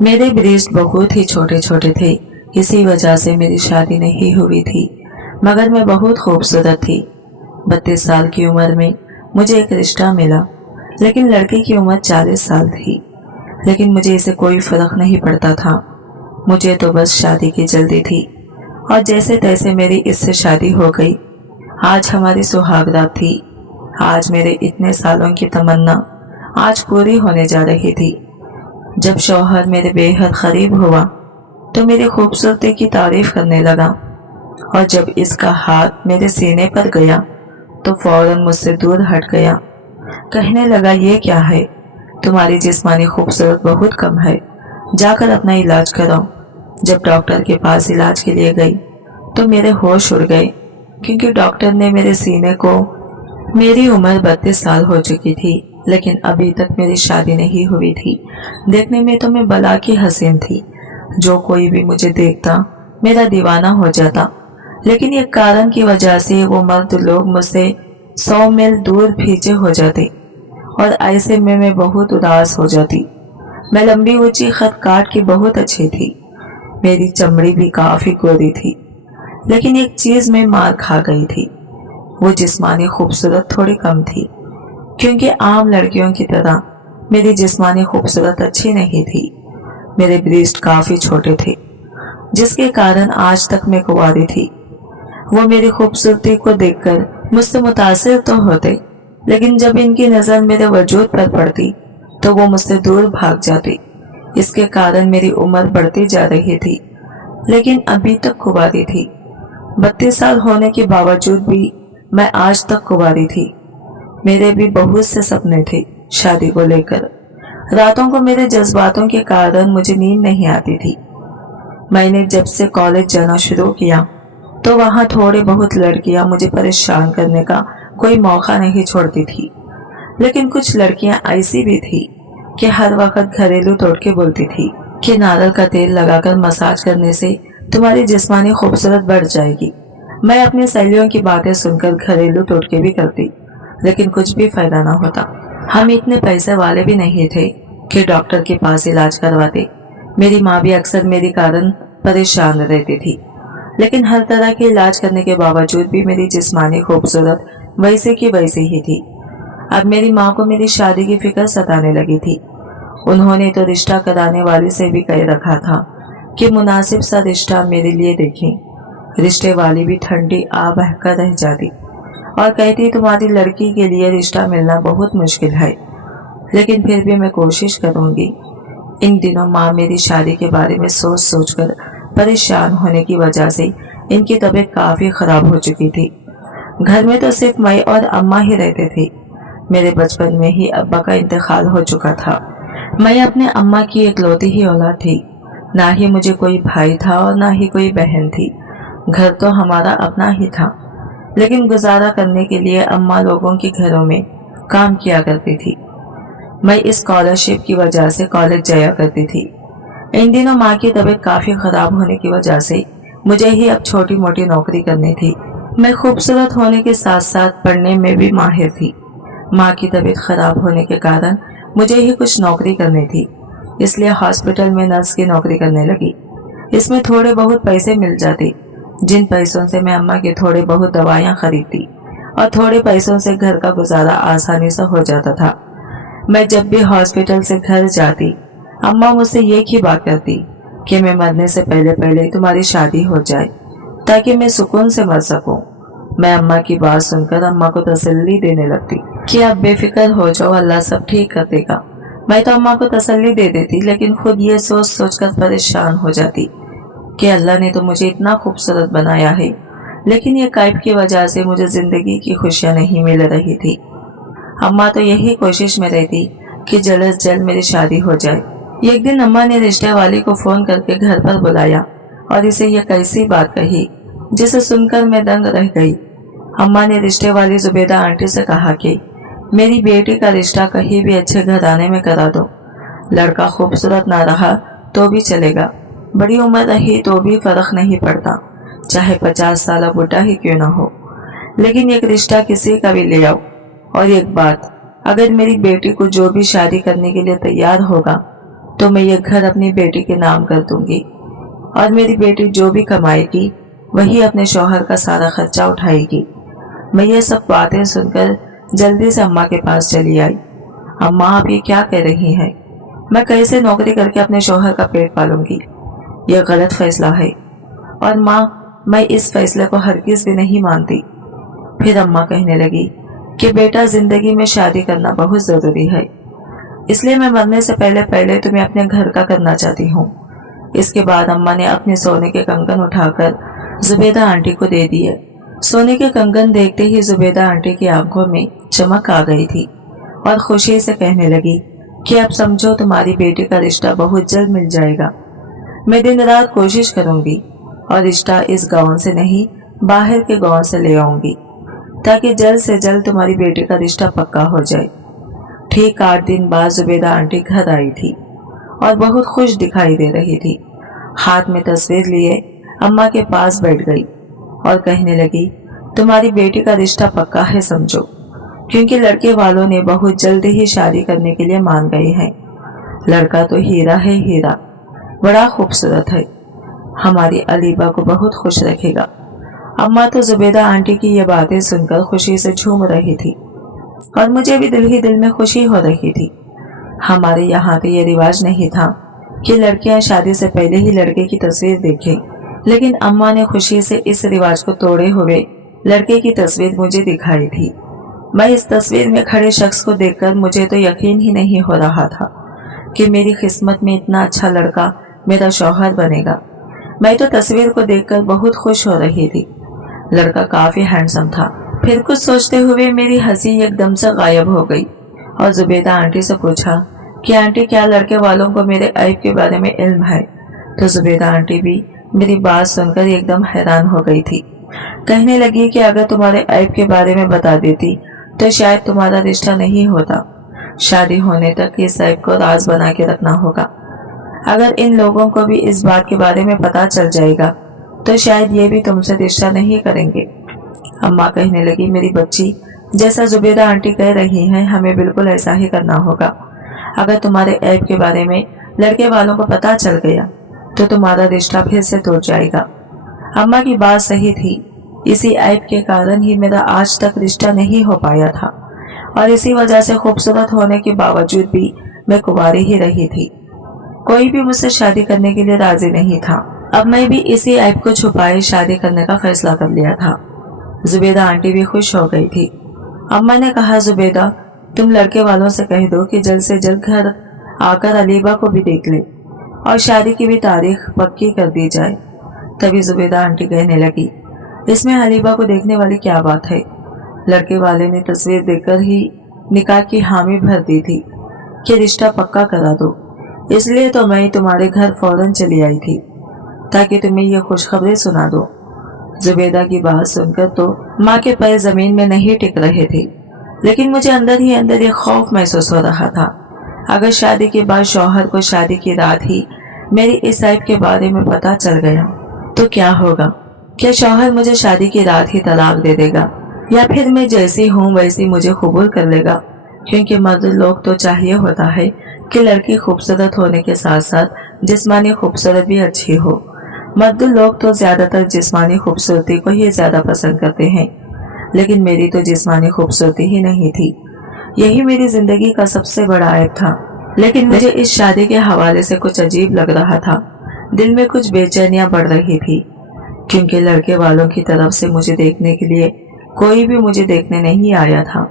मेरे ब्रेस्ट बहुत ही छोटे छोटे थे, इसी वजह से मेरी शादी नहीं हुई थी। मगर मैं बहुत खूबसूरत थी। 32 साल की उम्र में मुझे एक रिश्ता मिला, लेकिन लड़के की उम्र 40 साल थी। लेकिन मुझे इसे कोई फर्क नहीं पड़ता था। मुझे तो बस शादी की जल्दी थी और जैसे तैसे मेरी इससे शादी हो गई। आज हमारी सुहागरात थी। आज मेरे इतने सालों की तमन्ना आज पूरी होने जा रही थी। जब शौहर मेरे बेहद करीब हुआ तो मेरी खूबसूरती की तारीफ करने लगा, और जब इसका हाथ मेरे सीने पर गया तो फौरन मुझसे दूर हट गया। कहने लगा, ये क्या है, तुम्हारी जिस्मानी खूबसूरत बहुत कम है, जाकर अपना इलाज कराओ। जब डॉक्टर के पास इलाज के लिए गई तो मेरे होश उड़ गए, क्योंकि डॉक्टर ने मेरे सीने को, मेरी उम्र 32 साल हो चुकी थी, लेकिन अभी तक मेरी शादी नहीं हुई थी। देखने में तो मैं बला की हसीन थी, जो कोई भी मुझे देखता मेरा दीवाना हो जाता। लेकिन एक कारण की वजह से वो मर्द लोग मुझसे 100 मील दूर पीछे हो जाते, और ऐसे में मैं बहुत उदास हो जाती। मैं लंबी ऊंची खत काट की बहुत अच्छी थी, मेरी चमड़ी भी काफी गोरी थी। लेकिन एक चीज में मार खा गई थी, वो जिस्मानी खूबसूरत थोड़ी कम थी, क्योंकि आम लड़कियों की तरह मेरी जिस्मानी खूबसूरत अच्छी नहीं थी। मेरे ब्रेस्ट काफी छोटे थे, जिसके कारण आज तक मैं कुंवारी थी। वो मेरी खूबसूरती को देखकर मुझसे मुतासिर तो होते, लेकिन जब इनकी नजर मेरे वजूद पर पड़ती तो वो मुझसे दूर भाग जाती। इसके कारण मेरी उम्र बढ़ती जा रही थी, लेकिन अभी तक कुंवारी थी। 32 साल होने के बावजूद भी मैं आज तक कुंवारी थी। मेरे भी बहुत से सपने थे शादी को लेकर। रातों को मेरे जज्बातों के कारण मुझे नींद नहीं आती थी। मैंने जब से कॉलेज जाना शुरू किया तो वहाँ थोड़ी बहुत लड़कियां मुझे परेशान करने का कोई मौका नहीं छोड़ती थी, लेकिन कुछ लड़कियां ऐसी भी थी कि हर वक्त घरेलू टोटके बोलती थी कि नारियल का तेल लगाकर मसाज करने से तुम्हारी जिस्मानी खूबसूरत बढ़ जाएगी। मैं अपनी सहेलियों की बातें सुनकर घरेलू टोटके भी करती, लेकिन कुछ भी फायदा ना होता। हम इतने पैसे वाले भी नहीं थे कि डॉक्टर के पास इलाज करवाते। मेरी माँ भी अक्सर मेरे कारण परेशान रहती थी, लेकिन हर तरह के इलाज करने के बावजूद भी मेरी जिस्मानी खूबसूरत वैसे की वैसे ही थी। अब मेरी माँ को मेरी शादी की फिक्र सताने लगी थी। उन्होंने तो रिश्ता कराने वाली से भी कह रखा था कि मुनासिब सा रिश्ता मेरे लिए देखें। रिश्ते वाली भी ठंडी आ बहकर रह जाती और कहती, तुम्हारी लड़की के लिए रिश्ता मिलना बहुत मुश्किल है, लेकिन फिर भी मैं कोशिश करूंगी। इन दिनों माँ मेरी शादी के बारे में सोच सोचकर परेशान होने की वजह से इनकी तबीयत काफी खराब हो चुकी थी। घर में तो सिर्फ मैं और अम्मा ही रहते थे। मेरे बचपन में ही अब्बा का इंतकाल हो चुका था। मैं अपने अम्मा की इकलौती ही औलाद थी। ना ही मुझे कोई भाई था और ना ही कोई बहन थी। घर तो हमारा अपना ही था, लेकिन गुजारा करने के लिए अम्मा लोगों के घरों में काम किया करती थी। मैं इस स्कॉलरशिप की वजह से कॉलेज जाया करती थी। इन दिनों माँ की तबीयत काफी खराब होने की वजह से मुझे ही अब छोटी मोटी नौकरी करनी थी। मैं खूबसूरत होने के साथ साथ पढ़ने में भी माहिर थी। माँ की तबीयत खराब होने के कारण मुझे ही कुछ नौकरी करनी थी, इसलिए हॉस्पिटल में नर्स की नौकरी करने लगी। इसमें थोड़े बहुत पैसे मिल जाते, जिन पैसों से मैं अम्मा की थोड़ी बहुत दवाइयाँ खरीदती और थोड़े पैसों से घर का गुजारा आसानी से हो जाता था। मैं जब भी हॉस्पिटल से घर जाती, अम्मा मुझसे एक ही बात करती कि मैं मरने से पहले पहले तुम्हारी शादी हो जाए, ताकि मैं सुकून से मर सकूं। मैं अम्मा की बात सुनकर अम्मा को तसल्ली देने लगती कि आप बेफिक्र हो जाओ, अल्लाह सब ठीक कर देगा। मैं तो अम्मा को तसल्ली दे देती, लेकिन खुद ये सोच सोचकर परेशान हो जाती कि अल्लाह ने तो मुझे इतना खूबसूरत बनाया है, लेकिन ये कैब की वजह से मुझे जिंदगी की खुशियां नहीं मिल रही थी। अम्मा तो यही कोशिश में रहती कि जल्द से जल्द मेरी शादी हो जाए। एक दिन अम्मा ने रिश्ते वाली को फोन करके घर पर बुलाया और इसे यह कैसी बात कही जिसे सुनकर मैं दंग रह गई। अम्मा ने रिश्ते वाली जुबेदा आंटी से कहा कि मेरी बेटी का रिश्ता कहीं भी अच्छे घराने में करा दो। लड़का खूबसूरत ना रहा तो भी चलेगा, बड़ी उम्र रही तो भी फर्क नहीं पड़ता, चाहे 50 साल बुढ़ा ही क्यों ना हो, लेकिन एक रिश्ता किसी का भी ले आओ। और एक बात, अगर मेरी बेटी को जो भी शादी करने के लिए तैयार होगा तो मैं ये घर अपनी बेटी के नाम कर दूंगी और मेरी बेटी जो भी कमाएगी वही अपने शौहर का सारा खर्चा उठाएगी। मैं ये सब बातें सुनकर जल्दी से अम्मा के पास चली आई। अम्मा, आप ये क्या कह रही हैं? मैं कैसे नौकरी करके अपने शौहर का पेट पालूंगी? यह गलत फैसला है और माँ, मैं इस फैसले को हरगिज भी नहीं मानती। फिर अम्मा कहने लगी कि बेटा, जिंदगी में शादी करना बहुत जरूरी है, इसलिए मैं मरने से पहले पहले तुम्हें अपने घर का करना चाहती हूँ। इसके बाद अम्मा ने अपने सोने के कंगन उठाकर जुबैदा आंटी को दे दिए। सोने के कंगन देखते ही जुबैदा आंटी की आंखों में चमक आ गई थी और खुशी से कहने लगी कि अब समझो तुम्हारी बेटी का रिश्ता बहुत जल्द मिल जाएगा। मैं दिन रात कोशिश करूंगी और रिश्ता इस गांव से नहीं बाहर के गांव से ले आऊंगी ताकि जल्द से जल्द तुम्हारी बेटी का रिश्ता पक्का हो जाए। ठीक 8 दिन बाद जुबैदा आंटी घर आई थी और बहुत खुश दिखाई दे रही थी। हाथ में तस्वीर लिए अम्मा के पास बैठ गई और कहने लगी, तुम्हारी बेटी का रिश्ता पक्का है समझो, क्योंकि लड़के वालों ने बहुत जल्दी ही शादी करने के लिए मान गए हैं। लड़का तो हीरा है, हीरा, बड़ा खूबसूरत है, हमारी अलीबा को बहुत खुश रखेगा। अम्मा तो जुबैदा आंटी की ये बातें सुनकर खुशी से झूम रही थी और मुझे भी दिल ही दिल में खुशी हो रही थी। हमारे यहाँ तो ये रिवाज नहीं था कि लड़कियां शादी से पहले ही लड़के की तस्वीर देखें, लेकिन अम्मा ने खुशी से इस रिवाज को तोड़े हुए लड़के की तस्वीर मुझे दिखाई थी। मैं इस तस्वीर में खड़े शख्स को देखकर मुझे तो यकीन ही नहीं हो रहा था कि मेरी किस्मत में इतना अच्छा लड़का मेरा शौहर बनेगा। मैं तो तस्वीर को देखकर बहुत खुश हो रही थी। लड़का काफी हैंडसम था। फिर कुछ सोचते हुए मेरी हंसी एकदम से गायब हो गई और जुबैदा आंटी से पूछा कि आंटी, क्या लड़के वालों को मेरे ऐब के बारे में इल्म है? तो जुबैदा आंटी भी मेरी बात सुनकर एकदम हैरान हो गई थी। कहने लगी कि अगर तुम्हारे ऐब के बारे में बता देती तो शायद तुम्हारा रिश्ता नहीं होता। शादी होने तक इस ऐब को राज बना के रखना होगा। अगर इन लोगों को भी इस बात के बारे में पता चल जाएगा तो शायद ये भी तुमसे रिश्ता नहीं करेंगे। अम्मा कहने लगी, मेरी बच्ची, जैसा जुबैदा आंटी कह रही हैं हमें बिल्कुल ऐसा ही करना होगा। अगर तुम्हारे ऐब के बारे में लड़के वालों को पता चल गया तो तुम्हारा रिश्ता फिर से टूट जाएगा। अम्मा की बात सही थी। इसी ऐब के कारण ही मेरा आज तक रिश्ता नहीं हो पाया था और इसी वजह से खूबसूरत होने के बावजूद भी मैं कुंवारी ही रही थी। कोई भी मुझसे शादी करने के लिए राजी नहीं था। अब मैं भी इसी ऐब को छुपाए शादी करने का फैसला कर लिया था। जुबैदा आंटी भी खुश हो गई थी। अम्मा ने कहा, जुबैदा, तुम लड़के वालों से कह दो कि जल्द से जल्द घर आकर अलीबा को भी देख ले और शादी की भी तारीख पक्की कर दी जाए। तभी जुबैदा आंटी कहने लगी, इसमें अलीबा को देखने वाली क्या बात है? लड़के वाले ने तस्वीर देखकर ही निकाह की हामी भर दी थी कि रिश्ता पक्का करा दो। इसलिए तो मैं तुम्हारे घर फौरन चली आई थी ताकि तुम्हें ये खुशखबरी सुना दो। जुबैदा की बात सुनकर तो माँ के पैर जमीन में नहीं टिक रहे थे, लेकिन मुझे अंदर ही अंदर ये खौफ महसूस हो रहा था। अगर शादी के बाद शौहर को शादी की रात ही मेरी इस ऐब के बारे में पता चल गया तो क्या होगा? क्या शौहर मुझे शादी की रात ही तलाक दे देगा या फिर मैं जैसी हूँ वैसी मुझे कबूल कर लेगा? क्योंकि मर्द लोग तो चाहिए होता है कि लड़की खूबसूरत होने के साथ साथ जिस्मानी खूबसूरत भी अच्छी हो। मर्द लोग तो ज्यादातर जिस्मानी खूबसूरती को ही ज्यादा पसंद करते हैं, लेकिन मेरी तो जिस्मानी खूबसूरती ही नहीं थी। यही मेरी जिंदगी का सबसे बड़ा ऐब था। लेकिन मुझे इस शादी के हवाले से कुछ अजीब लग रहा था। दिल में कुछ बेचैनियां बढ़ रही थी क्योंकि लड़के वालों की तरफ से मुझे देखने के लिए कोई भी मुझे देखने नहीं आया था।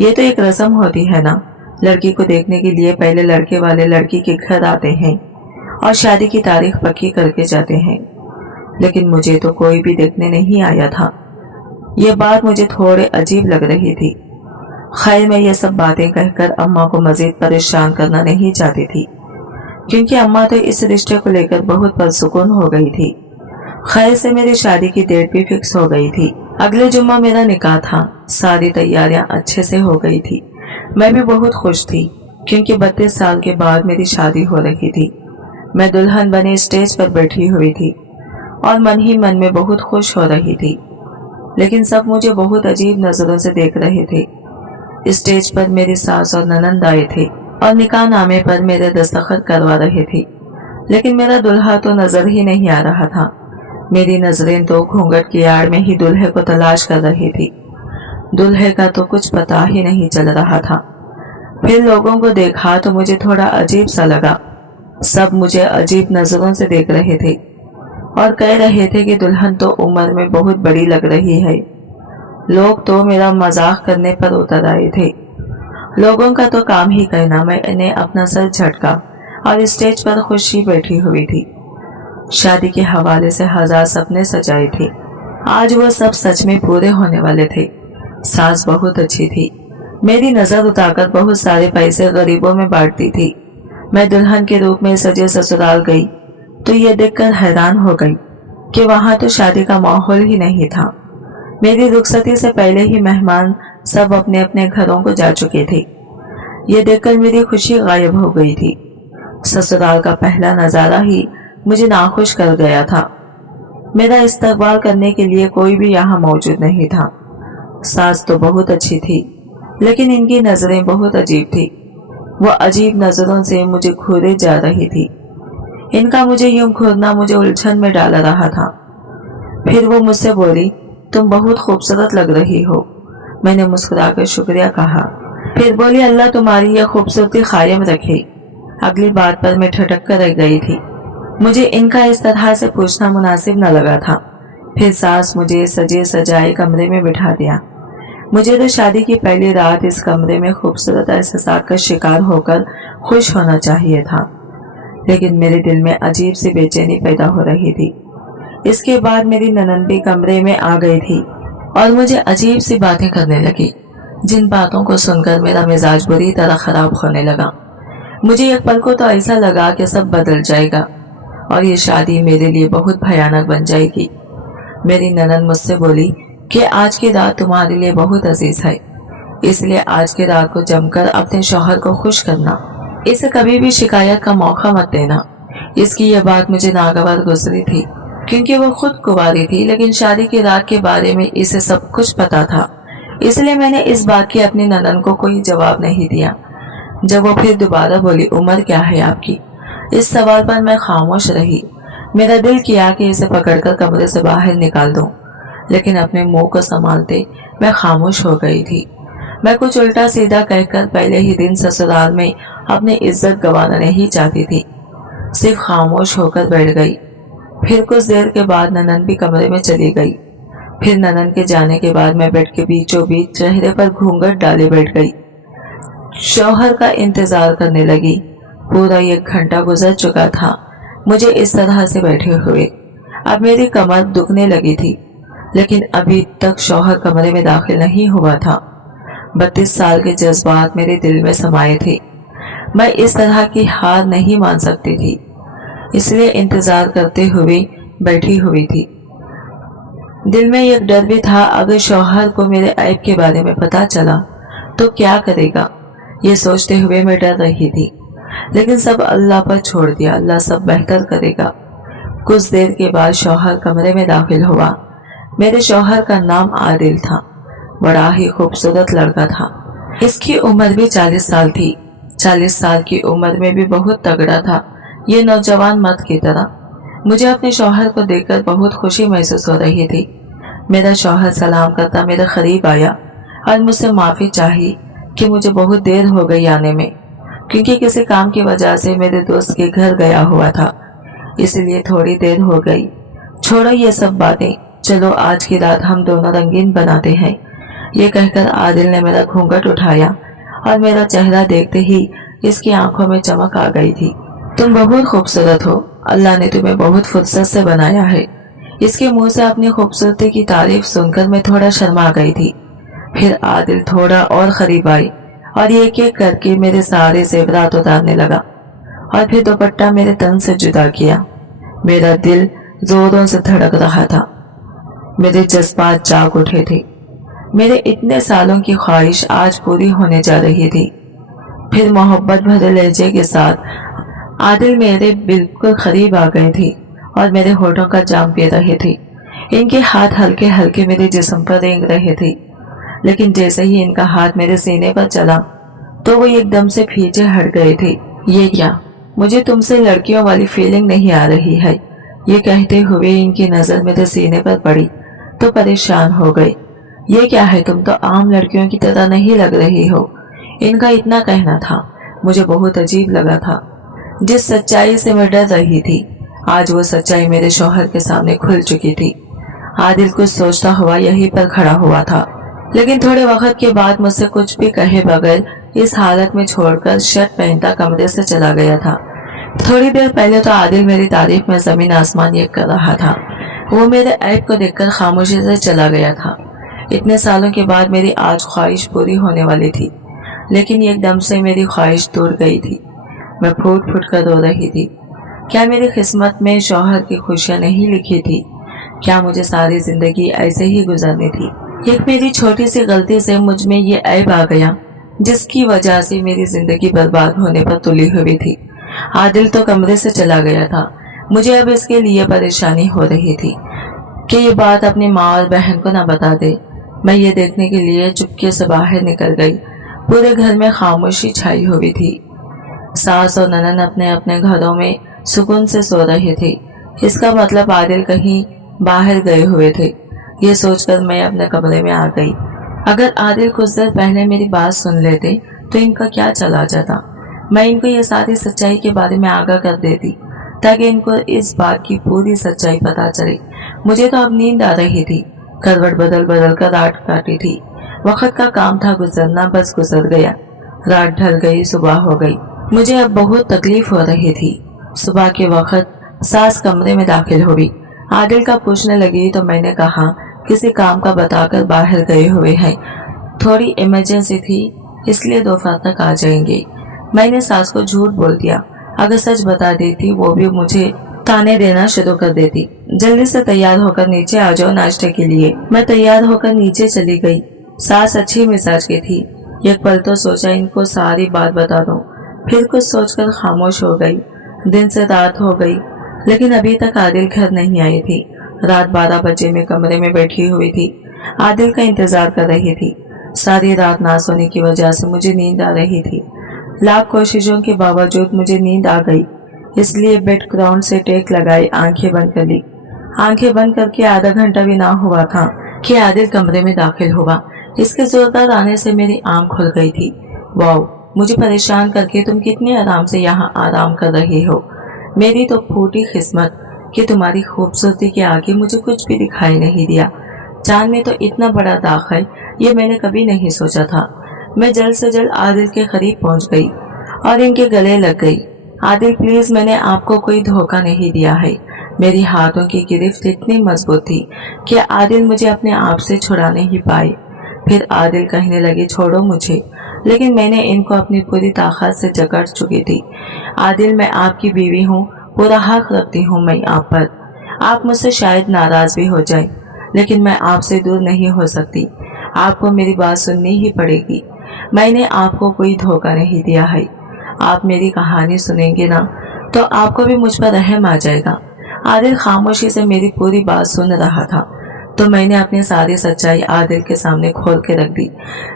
ये तो एक रस्म होती है ना, लड़की को देखने के लिए पहले लड़के वाले लड़की के घर आते हैं और शादी की तारीख पक्की करके जाते हैं, लेकिन मुझे तो कोई भी देखने नहीं आया था। ये बात मुझे थोड़े अजीब लग रही थी। खैर, मैं ये सब बातें कहकर अम्मा को मजीद परेशान करना नहीं चाहती थी क्योंकि अम्मा तो इस रिश्ते को लेकर बहुत पुरसुकून हो गई थी। खैर से मेरी शादी की डेट भी फिक्स हो गई थी। अगले जुम्मा मेरा निकाह था। सारी तैयारियां अच्छे से हो गई थी। मैं भी बहुत खुश थी क्योंकि 32 साल के बाद मेरी शादी हो रही थी। मैं दुल्हन बने स्टेज पर बैठी हुई थी और मन ही मन में बहुत खुश हो रही थी, लेकिन सब मुझे बहुत अजीब नजरों से देख रहे थे। स्टेज पर मेरी सास और ननंद आए थे और निकाह नामे पर मेरे दस्तखत करवा रही थी, लेकिन मेरा दुल्हा तो नजर ही नहीं आ रहा था। मेरी नजरें तो घूंघट की आड़ में ही दूल्हे को तलाश कर रही थी। दूल्हे का तो कुछ पता ही नहीं चल रहा था। फिर लोगों को देखा तो मुझे थोड़ा अजीब सा लगा। सब मुझे अजीब नजरों से देख रहे थे और कह रहे थे कि दुल्हन तो उम्र में बहुत बड़ी लग रही है। लोग तो मेरा मजाक करने पर उतर आए थे। लोगों का तो काम ही कहना। मैंने अपना सर झटका और स्टेज पर खुशी बैठी हुई थी। शादी के हवाले से हजार सपने सजाए थे, आज वो सब सच में पूरे होने वाले थे। सास बहुत अच्छी थी, मेरी नजर उतारकर बहुत सारे पैसे गरीबों में बांटती थी। मैं दुल्हन के रूप में सजे ससुराल गई तो ये देखकर हैरान हो गई कि वहां तो शादी का माहौल ही नहीं था। मेरी रुखसती से पहले ही मेहमान सब अपने अपने घरों को जा चुके थे। ये देखकर मेरी खुशी गायब हो गई थी। ससुराल का पहला नजारा ही मुझे नाखुश कर गया था। मेरा इस्तकबाल करने के लिए कोई भी यहाँ मौजूद नहीं था। सास तो बहुत अच्छी थी, लेकिन इनकी नजरें बहुत अजीब थी। वो अजीब नजरों से मुझे घूरे जा रही थी। इनका मुझे यूं घूरना मुझे उलझन में डाल रहा था। फिर वो मुझसे बोली, तुम बहुत खूबसूरत लग रही हो। मैंने मुस्कुराकर शुक्रिया कहा। फिर बोली, अल्लाह तुम्हारी यह खूबसूरती कायम रखे। अगली बात पर मैं ठटक कर रह गई थी। मुझे इनका इस तरह से पूछना मुनासिब न लगा था। फिर सास मुझे सजे सजाए कमरे में बिठा दिया। मुझे तो शादी की पहली रात इस कमरे में खूबसूरत एहसास का शिकार होकर खुश होना चाहिए था, लेकिन मेरे दिल में अजीब सी बेचैनी पैदा हो रही थी। इसके बाद मेरी ननद भी कमरे में आ गई थी और मुझे अजीब सी बातें करने लगी, जिन बातों को सुनकर मेरा मिजाज बुरी तरह खराब होने लगा। मुझे एक पल को तो ऐसा लगा कि सब बदल जाएगा और ये शादी मेरे लिए बहुत भयानक बन जाएगी। मेरी ननद मुझसे बोली कि आज की रात तुम्हारे लिए बहुत अजीज है, इसलिए आज की रात को जमकर अपने शौहर को खुश करना। इसे कभी भी शिकायत का मौका मत देना। इसकी यह बात मुझे नागवार गुजरी थी, क्योंकि वो खुद कुंवारी थी, लेकिन शादी की रात के बारे में इसे सब कुछ पता था। इसलिए मैंने इस बात की अपनी ननद को कोई जवाब नहीं दिया। जब वो फिर दोबारा बोली, उम्र क्या है आपकी? इस सवाल पर मैं खामोश रही। मेरा दिल किया कि इसे पकड़कर कमरे से बाहर निकाल दूं, लेकिन अपने मुंह को संभालते मैं खामोश हो गई थी। मैं कुछ उल्टा सीधा कहकर पहले ही दिन ससुराल में अपनी इज्जत गंवाना नहीं चाहती थी। सिर्फ खामोश होकर बैठ गई। फिर कुछ देर के बाद ननद भी कमरे में चली गई। फिर ननद के जाने के बाद मैं बेड के बीचों बीच चेहरे पर घूंघट डाले बैठ गई। शौहर का इंतजार करने लगी। पूरा 1 घंटा गुजर चुका था मुझे इस तरह से बैठे हुए। अब मेरी कमर दुखने लगी थी, लेकिन अभी तक शौहर कमरे में दाखिल नहीं हुआ था। 32 साल के जज्बात मेरे दिल में समाये थे। मैं इस तरह की हार नहीं मान सकती थी, इसलिए इंतजार करते हुए बैठी हुई थी। दिल में एक डर भी था, अगर शौहर को मेरे ऐब के बारे में पता चला तो क्या करेगा। ये सोचते हुए मैं डर रही थी, लेकिन सब अल्लाह पर छोड़ दिया। अल्लाह सब बेहतर करेगा। कुछ देर के बाद शौहर कमरे में दाखिल हुआ। मेरे शौहर का नाम आदिल था। बड़ा ही खूबसूरत लड़का था। इसकी उम्र भी 40 साल थी। 40 साल की उम्र में भी बहुत तगड़ा था, ये नौजवान मर्द की तरह। मुझे अपने शौहर को देखकर बहुत खुशी महसूस हो रही थी। मेरा शौहर सलाम करता मेरे करीब आया और मुझसे माफी चाही कि मुझे बहुत देर हो गई आने में, क्योंकि किसी काम की वजह से मेरे दोस्त के घर गया हुआ था, इसलिए थोड़ी देर हो गई। छोड़ो ये सब बातें, चलो आज की रात हम दोनों रंगीन बनाते हैं। ये कहकर आदिल ने मेरा घूंघट उठाया और मेरा चेहरा देखते ही इसकी आंखों में चमक आ गई थी। तुम बहुत खूबसूरत हो, अल्लाह ने तुम्हें बहुत फुर्सत से बनाया है। इसके मुंह से अपनी खूबसूरती की तारीफ सुनकर मैं थोड़ा शर्मा गई थी। फिर आदिल थोड़ा और करीब आई और एक एक करके मेरे सारे जेवरात उतारने लगा और फिर दुपट्टा मेरे तन से जुदा किया। मेरा दिल जोरों से धड़क रहा था। मेरे जज्बात जाग उठे थे। मेरे इतने सालों की ख्वाहिश आज पूरी होने जा रही थी। फिर मोहब्बत भरे लहजे के साथ आदिल मेरे बिल्कुल करीब आ गए थे और मेरे होठों का जाम पी रहे थे। इनके हाथ हल्के हल्के मेरे जिस्म पर रेंग रहे थे, लेकिन जैसे ही इनका हाथ मेरे सीने पर चला तो वो एकदम से पीछे हट गए थे। ये क्या, मुझे तुमसे लड़कियों वाली फीलिंग नहीं आ रही है। ये कहते हुए इनकी नजर मेरे सीने पर पड़ी तो परेशान हो गए। ये क्या है, तुम तो आम लड़कियों की तरह नहीं लग रही हो। इनका इतना कहना था, मुझे बहुत अजीब लगा था। जिस सच्चाई से मैं डर रही थी, आज वो सच्चाई मेरे शौहर के सामने खुल चुकी थी। आदिल कुछ सोचता हुआ यहीं पर खड़ा हुआ था, लेकिन थोड़े वक्त के बाद मुझसे कुछ भी कहे बगैर इस हालत में छोड़कर शर्ट पहनता कमरे से चला गया था। थोड़ी देर पहले तो आदिल मेरी तारीफ में जमीन आसमान एक कर रहा था। वो मेरे ऐब को देखकर खामोशी से चला गया था। इतने सालों के बाद मेरी आज ख्वाहिश पूरी होने वाली थी, लेकिन एकदम से मेरी ख्वाहिश टूट गई थी। मैं फूट फूट कर रो रही थी। क्या मेरी किस्मत में शौहर की खुशियां नहीं लिखी थी? क्या मुझे सारी जिंदगी ऐसे ही गुजरनी थी? एक मेरी छोटी सी गलती से मुझ में ये ऐब आ गया, जिसकी वजह से मेरी जिंदगी बर्बाद होने पर तुली हुई थी। आदिल तो कमरे से चला गया था। मुझे अब इसके लिए परेशानी हो रही थी कि ये बात अपनी माँ और बहन को न बता दे। मैं ये देखने के लिए चुपके से बाहर निकल गई। पूरे घर में खामोशी छाई हुई थी। सास और ननन अपने अपने घरों में सुकून से सो रहे थे। इसका मतलब आदिल कहीं बाहर गए हुए थे। ये सोचकर मैं अपने कमरे में आ गई। अगर आदिल कुछ देर पहले मेरी बात सुन लेते तो इनका क्या चला जाता। मैं इनको ये सारी सच्चाई के बारे में आगाह कर देती, ताकि इनको इस बात की पूरी सच्चाई पता चले। मुझे तो अब नींद आ रही थी। करवट बदल बदल कर रात काटी थी। वक्त का काम था गुजरना, बस गुजर गया। रात ढल गई, सुबह हो गई। मुझे अब बहुत तकलीफ हो रही थी। सुबह के वक्त सास कमरे में दाखिल हुई। आदिल का पूछने लगी तो मैंने कहा किसी काम का बताकर बाहर गए हुए हैं, थोड़ी इमरजेंसी थी, इसलिए दोपहर तक आ जाएंगे। मैंने सास को झूठ बोल दिया। अगर सच बता देती वो भी मुझे ताने देना शुरू कर देती। जल्दी से तैयार होकर नीचे आ जाओ नाश्ते के लिए। मैं तैयार होकर नीचे चली गई। सास अच्छी मिजाज की थी। एक पल तो सोचा इनको सारी बात बता दूं, फिर कुछ सोचकर खामोश हो गई। दिन से रात हो गई, लेकिन अभी तक आदिल घर नहीं आई थी। रात 12 बजे मैं कमरे में बैठी हुई थी, आदिल का इंतजार कर रही थी। सारी रात ना सोने की वजह से मुझे नींद आ रही थी। लाख कोशिशों के बावजूद मुझे नींद आ गई, इसलिए बेड ग्राउंड से टेक लगाई, आंखें बंद कर ली। आंखें बंद करके आधा घंटा भी ना हुआ था कि आदिल कमरे में दाखिल हुआ। इसके जोरदार आने से मेरी आंख खुल गई थी। वाओ, मुझे परेशान करके तुम कितने आराम से यहाँ आराम कर रहे हो। मेरी तो फूटी किस्मत कि तुम्हारी खूबसूरती के आगे मुझे कुछ भी दिखाई नहीं दिया। चांद में तो इतना बड़ा दाग है, ये मैंने कभी नहीं सोचा था। मैं जल्द से जल्द आदिल के करीब पहुंच गई और इनके गले लग गई। आदिल प्लीज, मैंने आपको कोई धोखा नहीं दिया है। मेरी हाथों की गिरफ्त इतनी मजबूत थी कि आदिल मुझे अपने आप से छुड़ा नहीं पाए। फिर आदिल कहने लगे छोड़ो मुझे, लेकिन मैंने इनको अपनी पूरी ताकत से जकड़ चुकी थी। आदिल, मैं आपकी बीवी हूँ, पूरा हक रखती हूँ मैं आप पर। आप मुझसे शायद नाराज भी हो जाए, लेकिन मैं आपसे दूर नहीं हो सकती। आपको मेरी बात सुननी ही पड़ेगी। मैंने आपको कोई धोखा नहीं दिया है। आप मेरी कहानी सुनेंगे ना तो आपको भी मुझ पर रहम आ जाएगा। आदिल खामोशी से मेरी पूरी बात सुन रहा था, तो मैंने अपनी सारी सच्चाई आदिल के सामने खोल के रख दी।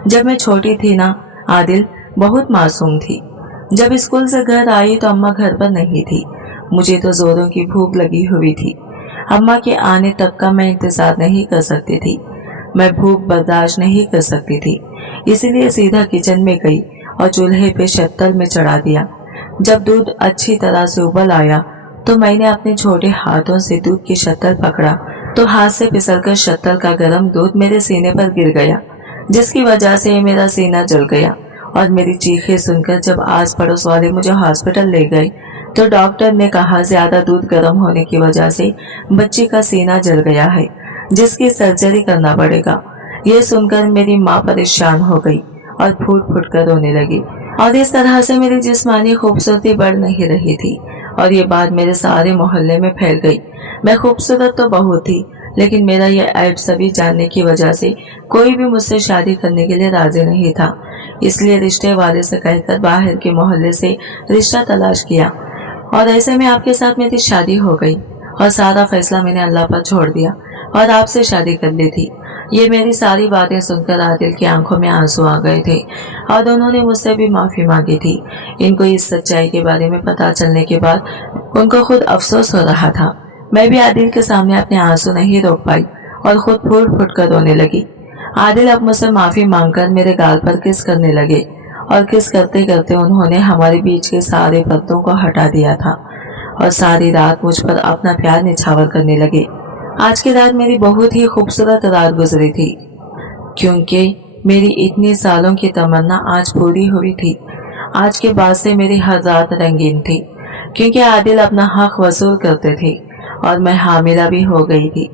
जब मैं छोटी थी ना, आदिल बहुत मासूम थी। जब स्कूल से घर आई तो अम्मा घर पर नहीं थी। मुझे तो जोरों की भूख लगी हुई थी। अम्मा के आने तक का मैं इंतजार नहीं कर सकती थी। मैं भूख बर्दाश्त नहीं कर सकती थी, इसीलिए सीधा किचन में गई और चूल्हे पे शक्कर में चढ़ा दिया। जब दूध अच्छी तरह से उबल आया तो मैंने अपने छोटे हाथों से दूध की शक्कर पकड़ा तो हाथ से फिसलकर शक्कर का गर्म दूध मेरे सीने पर गिर गया, जिसकी वजह से मेरा सीना जल गया। और मेरी चीखें सुनकर जब आस पड़ोस वाले मुझे हॉस्पिटल ले गए तो डॉक्टर ने कहा ज्यादा दूध गर्म होने की वजह से बच्ची का सीना जल गया है, जिसकी सर्जरी करना पड़ेगा। ये सुनकर मेरी माँ परेशान हो गई और फूट फूट कर रोने लगी। और इस तरह से मेरी जिस्मानी खूबसूरती बढ़ नहीं रही थी और ये बात मेरे सारे मोहल्ले में फैल गई। मैं खूबसूरत तो बहुत थी, लेकिन मेरा ये ऐब सभी जानने की वजह से कोई भी मुझसे शादी करने के लिए राजी नहीं था। इसलिए रिश्ते वाले से कहकर बाहर के मोहल्ले से रिश्ता तलाश किया और ऐसे में आपके साथ मेरी शादी हो गई और सारा फैसला मैंने अल्लाह पर छोड़ दिया और आपसे शादी कर ली थी। ये मेरी सारी बातें सुनकर आदिल की आंखों में आंसू आ गए थे। और उन्होंने मुझसे भी माफ़ी मांगी थी। इनको इस सच्चाई के बारे में पता चलने के बाद उनको खुद अफसोस हो रहा था। मैं भी आदिल के सामने अपने आंसू नहीं रोक पाई और खुद फूट फूट कर रोने लगी। आदिल अब मुझसे माफ़ी मांगकर मेरे गाल पर किस करने लगे और किस करते करते उन्होंने हमारे बीच के सारे पर्दों को हटा दिया था और सारी रात मुझ पर अपना प्यार निछावर करने लगे। आज की रात मेरी बहुत ही खूबसूरत रात गुजरी थी, क्योंकि मेरी इतने सालों की तमन्ना आज पूरी हुई थी। आज के बाद से मेरी हर रात रंगीन थी, क्योंकि आदिल अपना हक वसूल करते थे और मैं हामिला भी हो गई थी।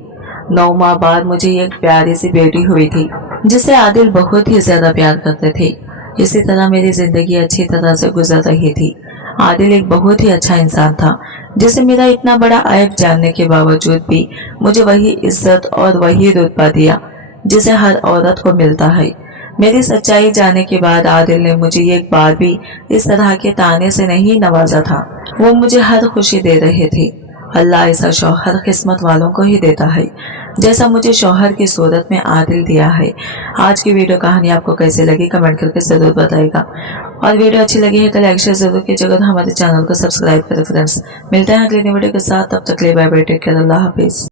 9 माह बाद मुझे एक प्यारी सी बेटी हुई थी, जिसे आदिल बहुत ही ज्यादा प्यार करते थे। इसी तरह मेरी जिंदगी अच्छी तरह से गुजर रही थी। आदिल एक बहुत ही अच्छा इंसान था, जिसे मेरा इतना बड़ा ऐब जानने के बावजूद भी मुझे वही इज्जत और वही रुतबा दिया जिसे हर औरत को मिलता है। मेरी सच्चाई जानने के बाद आदिल ने मुझे एक बार भी इस तरह के ताने से नहीं नवाजा था। वो मुझे हर खुशी दे रहे थे। अल्लाह ऐसा शौहर किस्मत वालों को ही देता है, जैसा मुझे शौहर की सूरत में आदिल दिया है। आज की वीडियो कहानी आपको कैसे लगी कमेंट करके जरूर बताएगा, और वीडियो अच्छी लगी है तो लाइक शेयर जरूर कीजिएगा, हमारे चैनल को सब्सक्राइब करें फ्रेंड्स। मिलते हैं अगली वीडियो के साथ, तब तक के लिए बाय बाय, टेक केयर, अल्लाह हाफिज।